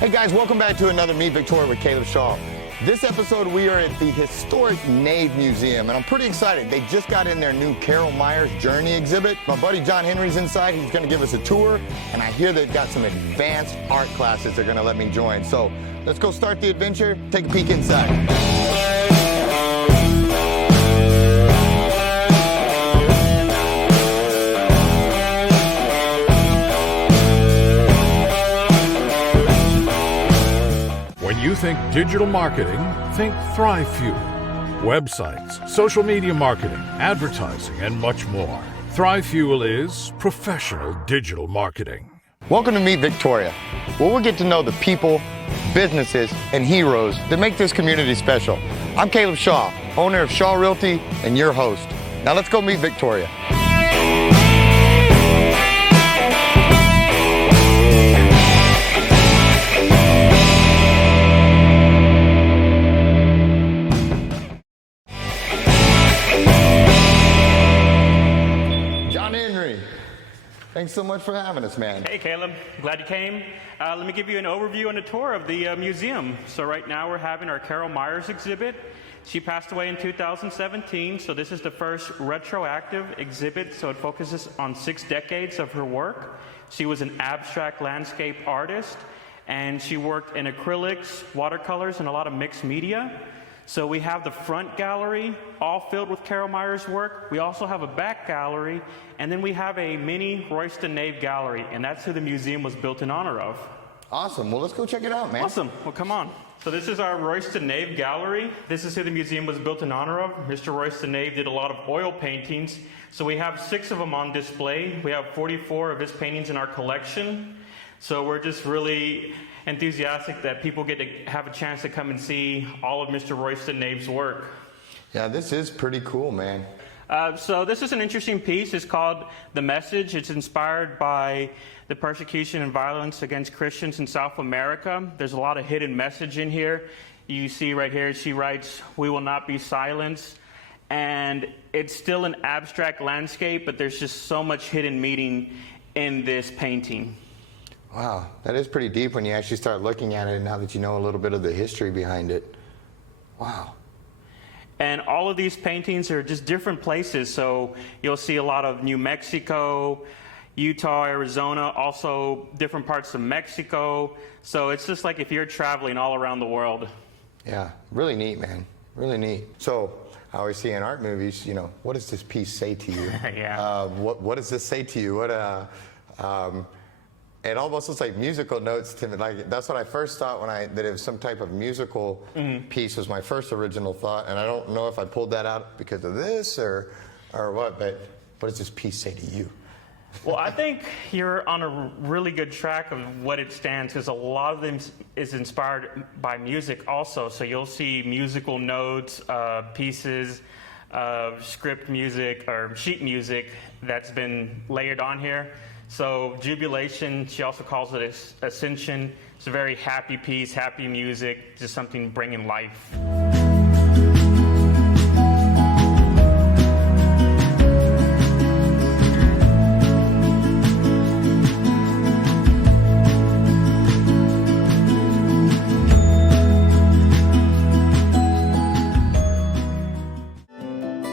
Hey guys, welcome back to another Meet Victoria with Caleb Shaw. This episode we are at the historic Nave Museum, and I'm pretty excited. They just got in their new Carol Myers Journey exhibit. My buddy John Henry's inside. He's going to give us a tour, and I hear they've got some advanced art classes they're going to let me join. So let's go start the adventure, take a peek inside. When you think digital marketing, think Thrive Fuel. Websites, social media marketing, advertising, and much more. Thrive Fuel is professional digital marketing. Welcome to Meet Victoria, where we'll get to know the people, businesses, and heroes that make this community special. I'm Caleb Shaw, owner of Shaw Realty and your host. Now let's go meet Victoria. Thanks so much for having us, man. Hey, Caleb. Glad you came. Let me give you an overview and a tour of the museum. So right now we're having our Carol Myers exhibit. She passed away in 2017, so this is the first retroactive exhibit, so it focuses on 6 decades of her work. She was an abstract landscape artist, and she worked in acrylics, watercolors, and a lot of mixed media. So we have the front gallery, all filled with Carol Myers' work. We also have a back gallery, and then we have a mini Royston Nave gallery, and that's who the museum was built in honor of. Awesome. Well, let's go check it out, man. Awesome. Well, come on. So this is our Royston Nave gallery. This is who the museum was built in honor of. Mr. Royston Nave did a lot of oil paintings. So we have 6 of them on display. We have 44 of his paintings in our collection. So we're just really enthusiastic that people get to have a chance to come and see all of Mr. Royston Nave's work. Yeah, this is pretty cool, man. So this is an interesting piece. It's called The Message. It's inspired by the persecution and violence against Christians in South America. There's a lot of hidden message in here. You see right here, she writes, "We will not be silenced." And it's still an abstract landscape, but there's just so much hidden meaning in this painting. Wow, that is pretty deep when you actually start looking at it now that you know a little bit of the history behind it. Wow. And all of these paintings are just different places. So you'll see a lot of New Mexico, Utah, Arizona, also different parts of Mexico. So it's just like if you're traveling all around the world. Yeah, really neat, man. Really neat. So I always see in art movies, you know, what does this piece say to you? Yeah. What does this say to you? It almost looks like musical notes to me. Like that's what I first thought that it was some type of musical piece was my first original thought, and I don't know if I pulled that out because of this or what. But what does this piece say to you? Well, I think you're on a really good track of what it stands, because a lot of them is inspired by music also. So you'll see musical notes, pieces of script music or sheet music that's been layered on here. So Jubilation, she also calls it Ascension. It's a very happy piece, happy music, just something bringing life.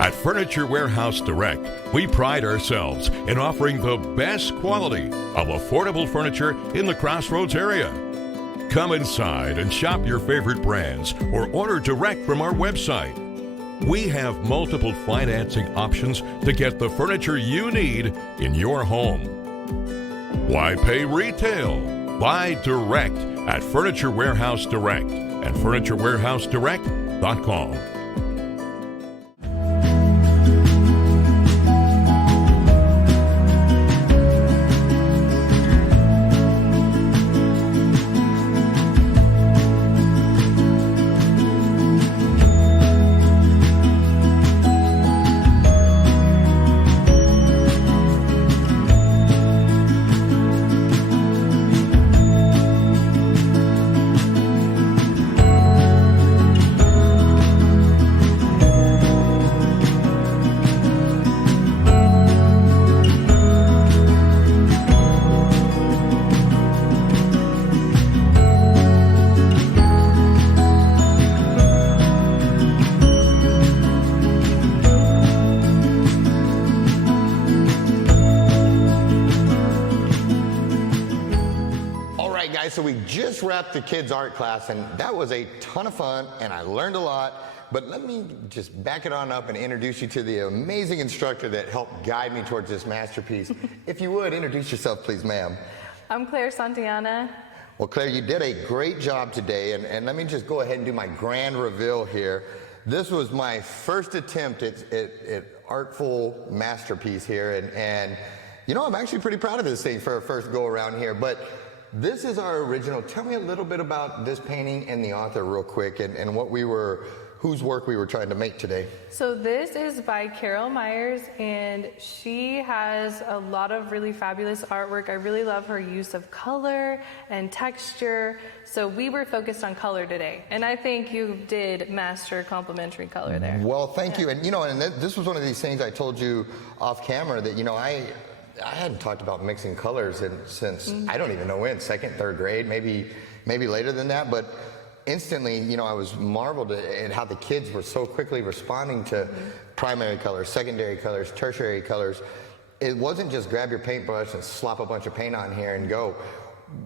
At Furniture Warehouse Direct, we pride ourselves in offering the best quality of affordable furniture in the Crossroads area. Come inside and shop your favorite brands or order direct from our website. We have multiple financing options to get the furniture you need in your home. Why pay retail? Buy direct at Furniture Warehouse Direct and FurnitureWarehouseDirect.com. we just wrapped the kids' art class, and that was a ton of fun, and I learned a lot. But let me just back it on up and introduce you to the amazing instructor that helped guide me towards this masterpiece. If you would, introduce yourself, please, ma'am. I'm Claire Santillana. Well, Claire, you did a great job today, and let me just go ahead and do my grand reveal here. This was my first attempt at artful masterpiece here, and you know, I'm actually pretty proud of this thing for a first go around here, but this is our original. Tell me a little bit about this painting and the author real quick, and whose work we were trying to make today. So this is by Carol Myers, and she has a lot of really fabulous artwork. I really love her use of color and texture. So we were focused on color today, and I think you did master complementary color there. Well, thank you. And you know, and this was one of these things I told you off camera that, you know, I hadn't talked about mixing colors since I don't even know when, second, third grade, maybe later than that, but instantly, you know, I was marveled at how the kids were so quickly responding to primary colors, secondary colors, tertiary colors. It wasn't just grab your paintbrush and slap a bunch of paint on here and go.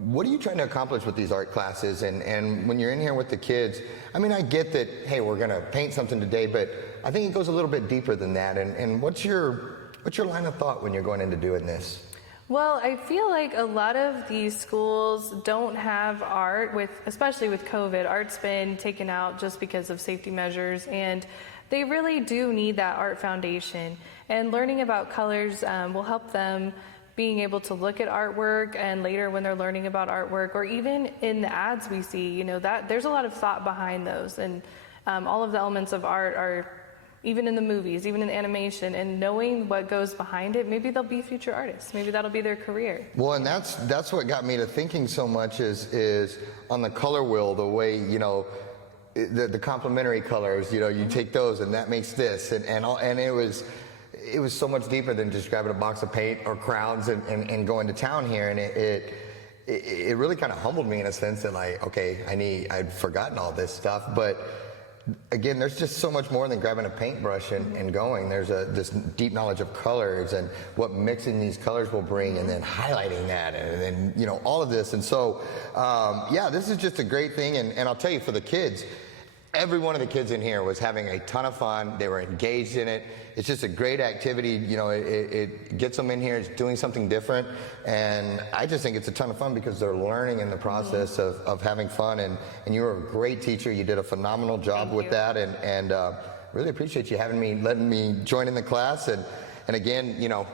What are you trying to accomplish with these art classes? And when you're in here with the kids, I mean, I get that, hey, we're gonna paint something today, but I think it goes a little bit deeper than that. And what's your line of thought when you're going into doing this? Well, I feel like a lot of these schools don't have art, especially with COVID. Art's been taken out just because of safety measures, and they really do need that art foundation. And learning about colors will help them being able to look at artwork, and later when they're learning about artwork, or even in the ads we see, you know, that there's a lot of thought behind those, and all of the elements of art are even in the movies, even in animation, and knowing what goes behind it, maybe they'll be future artists. Maybe that'll be their career. Well, and that's what got me to thinking so much is on the color wheel, the way, you know, the complementary colors, you know, you take those and that makes this, and it was so much deeper than just grabbing a box of paint or crowns and going to town here, and it really kind of humbled me in a sense that, like, okay, I'd forgotten all this stuff, but again, there's just so much more than grabbing a paintbrush and going. There's this deep knowledge of colors and what mixing these colors will bring, and then highlighting that, and then, you know, all of this. And so, yeah, this is just a great thing. And I'll tell you, for the kids, every one of the kids in here was having a ton of fun. They were engaged in it. It's just a great activity. You know, it gets them in here. It's doing something different. And I just think it's a ton of fun because they're learning in the process of having fun. And you were a great teacher. You did a phenomenal job with that. And really appreciate you letting me join in the class. And again, you know,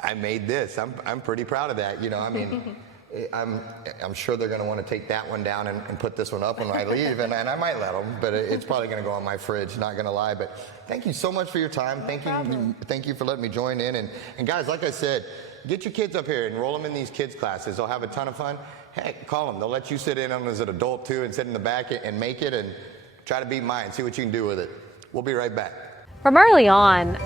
I made this. I'm pretty proud of that. You know, I mean, I'm sure they're going to want to take that one down and put this one up when I leave, and I might let them, but it's probably going to go on my fridge, not going to lie. But thank you so much for your time. Thank you for letting me join in. And guys, like I said, get your kids up here, enroll them in these kids classes. They'll have a ton of fun. Heck, call them. They'll let you sit in on them as an adult too, and sit in the back and make it, and try to beat mine. See what you can do with it. We'll be right back. From early on,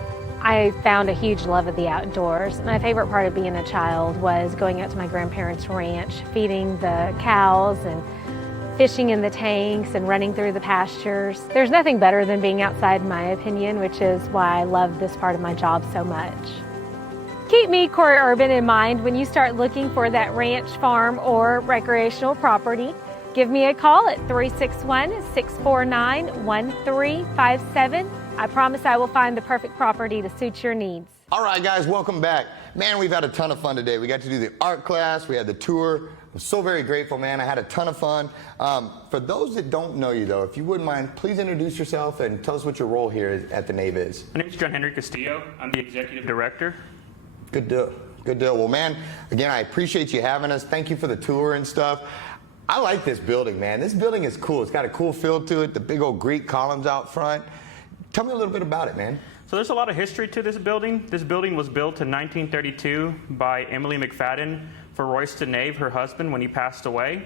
I found a huge love of the outdoors. My favorite part of being a child was going out to my grandparents' ranch, feeding the cows and fishing in the tanks and running through the pastures. There's nothing better than being outside, in my opinion, which is why I love this part of my job so much. Keep me, Corey Urban, in mind when you start looking for that ranch, farm, or recreational property. Give me a call at 361-649-1357. I promise I will find the perfect property to suit your needs. All right, guys, welcome back. Man, we've had a ton of fun today. We got to do the art class. We had the tour. I'm so very grateful, man. I had a ton of fun. For those that don't know you, though, if you wouldn't mind, please introduce yourself and tell us what your role here at the Nave is. My name is John Henry Castillo. I'm the executive director. Good deal. Good deal. Well, man, again, I appreciate you having us. Thank you for the tour and stuff. I like this building, man. This building is cool. It's got a cool feel to it, the big old Greek columns out front. Tell me a little bit about it, man. So there's a lot of history to this building. This building was built in 1932 by Emily McFadden for Royston Nave, her husband, when he passed away.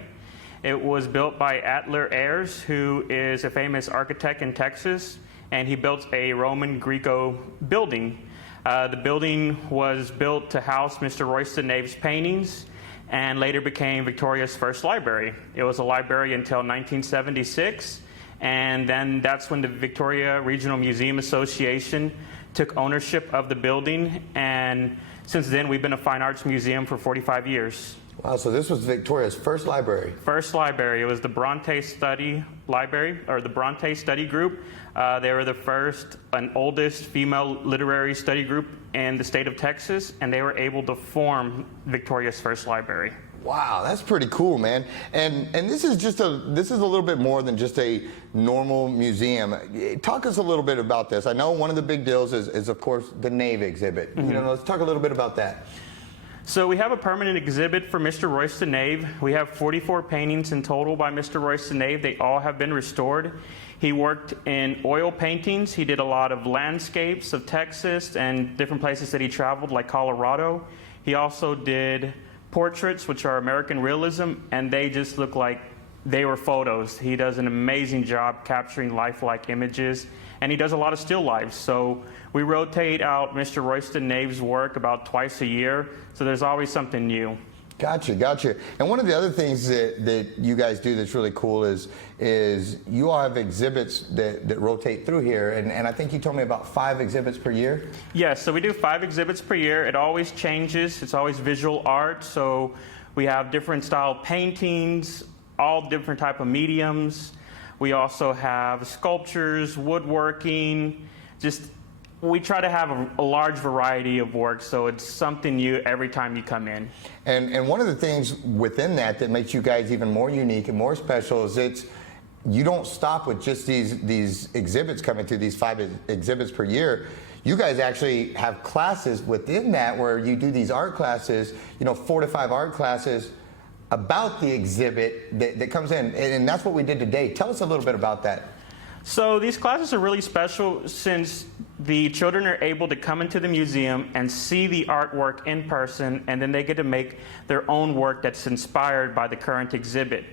It was built by Adler Ayers, who is a famous architect in Texas, and he built a Roman Greco building. The building was built to house Mr. Royston Nave's paintings, and later became Victoria's first library. It was a library until 1976. And then that's when the Victoria Regional Museum Association took ownership of the building. And since then, we've been a fine arts museum for 45 years. Wow, so this was Victoria's first library. First library. It was the Bronte Study Library, or the Bronte Study Group. They were the first and oldest female literary study group in the state of Texas, and they were able to form Victoria's first library. Wow, that's pretty cool, man. And this is a little bit more than just a normal museum. Talk us a little bit about this. I know one of the big deals is of course the Nave exhibit. Mm-hmm. You know, let's talk a little bit about that. So we have a permanent exhibit for Mr. Royston Nave. We have 44 paintings in total by Mr. Royston Nave. They all have been restored. He worked in oil paintings. He did a lot of landscapes of Texas and different places that he traveled, like Colorado. He also did portraits, which are American realism, and they just look like they were photos. He does an amazing job capturing lifelike images, and he does a lot of still lifes. So we rotate out Mr. Royston Nave's work about twice a year, so there's always something new. Gotcha. And one of the other things that you guys do that's really cool is you all have exhibits that rotate through here, and I think you told me about 5 exhibits per year? Yes, so we do 5 exhibits per year. It always changes. It's always visual art, so we have different style paintings, all different type of mediums. We also have sculptures, woodworking, we try to have a large variety of work, so it's something new every time you come in. And one of the things within that makes you guys even more unique and more special is you don't stop with just these exhibits coming through, these 5 exhibits per year. You guys actually have classes within that where you do these art classes, 4 to 5 art classes about the exhibit that comes in. And that's what we did today. Tell us a little bit about that. So these classes are really special since the children are able to come into the museum and see the artwork in person, and then they get to make their own work that's inspired by the current exhibit.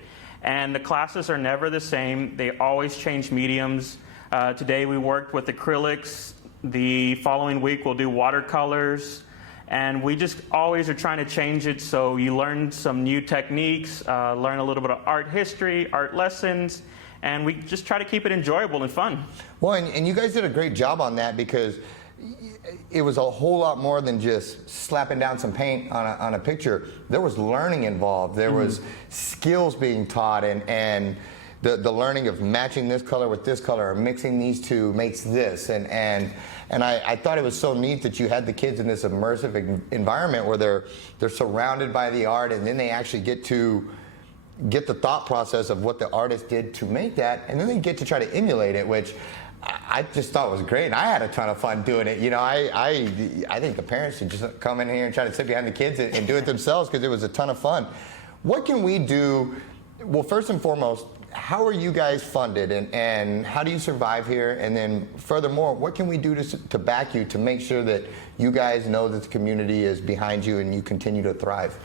And the classes are never the same. They always change mediums. Today we worked with acrylics. The following week we'll do watercolors. And we just always are trying to change it so you learn some new techniques, learn a little bit of art history, art lessons, and we just try to keep it enjoyable and fun. Well, and you guys did a great job on that because it was a whole lot more than just slapping down some paint on a picture. There was learning involved. There was skills being taught, and the learning of matching this color with this color or mixing these two makes this. And I thought it was so neat that you had the kids in this immersive environment where they're surrounded by the art, and then they actually get the thought process of what the artist did to make that, and then they get to try to emulate it, which I just thought was great. And I had a ton of fun doing it. I think the parents should just come in here and try to sit behind the kids and do it themselves because it was a ton of fun. What can we do? Well, first and foremost, how are you guys funded, and how do you survive here? And then furthermore, what can we do to back you to make sure that you guys know that the community is behind you and you continue to thrive?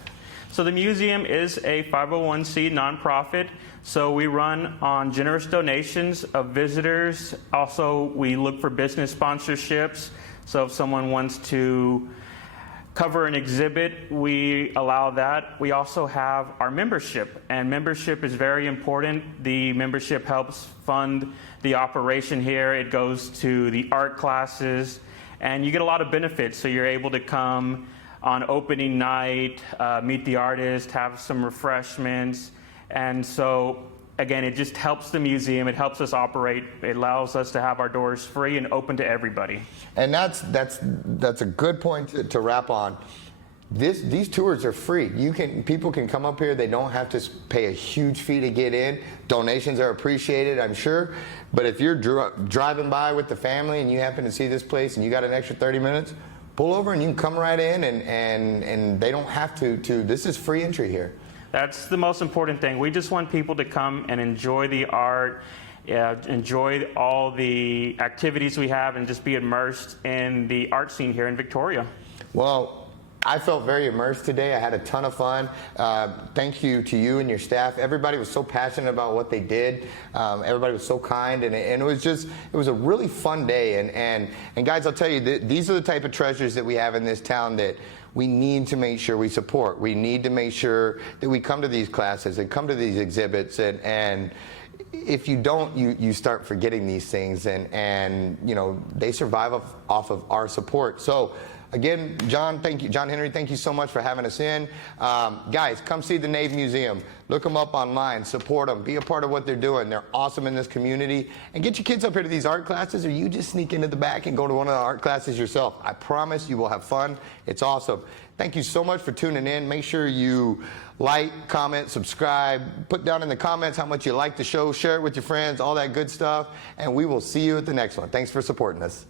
So the museum is a 501c nonprofit, so we run on generous donations of visitors. Also, we look for business sponsorships, so if someone wants to cover an exhibit, we allow that. We also have our membership, and membership is very important. The membership helps fund the operation here. It goes to the art classes, and you get a lot of benefits, so you're able to come on opening night, meet the artist, have some refreshments. And so, again, it just helps the museum. It helps us operate. It allows us to have our doors free and open to everybody. And that's a good point to wrap on. These tours are free. People can come up here. They don't have to pay a huge fee to get in. Donations are appreciated, I'm sure. But if you're driving by with the family and you happen to see this place and you got an extra 30 minutes, pull over and you can come right in, and they don't have to. This is free entry here. That's the most important thing. We just want people to come and enjoy the art, enjoy all the activities we have, and just be immersed in the art scene here in Victoria. Well, I felt very immersed today. I had a ton of fun. Thank you to you and your staff. Everybody was so passionate about what they did. Everybody was so kind, and it was a really fun day. And guys, I'll tell you, these are the type of treasures that we have in this town that we need to make sure we support. We need to make sure that we come to these classes and come to these exhibits, and if you don't, you start forgetting these things, and they survive off of our support. So Again, John Henry, thank you so much for having us in. Guys, come see the Nave Museum. Look them up online, support them, be a part of what they're doing. They're awesome in this community. And get your kids up here to these art classes, or you just sneak into the back and go to one of the art classes yourself. I promise you will have fun. It's awesome. Thank you so much for tuning in. Make sure you like, comment, subscribe, put down in the comments how much you like the show, share it with your friends, all that good stuff. And we will see you at the next one. Thanks for supporting us.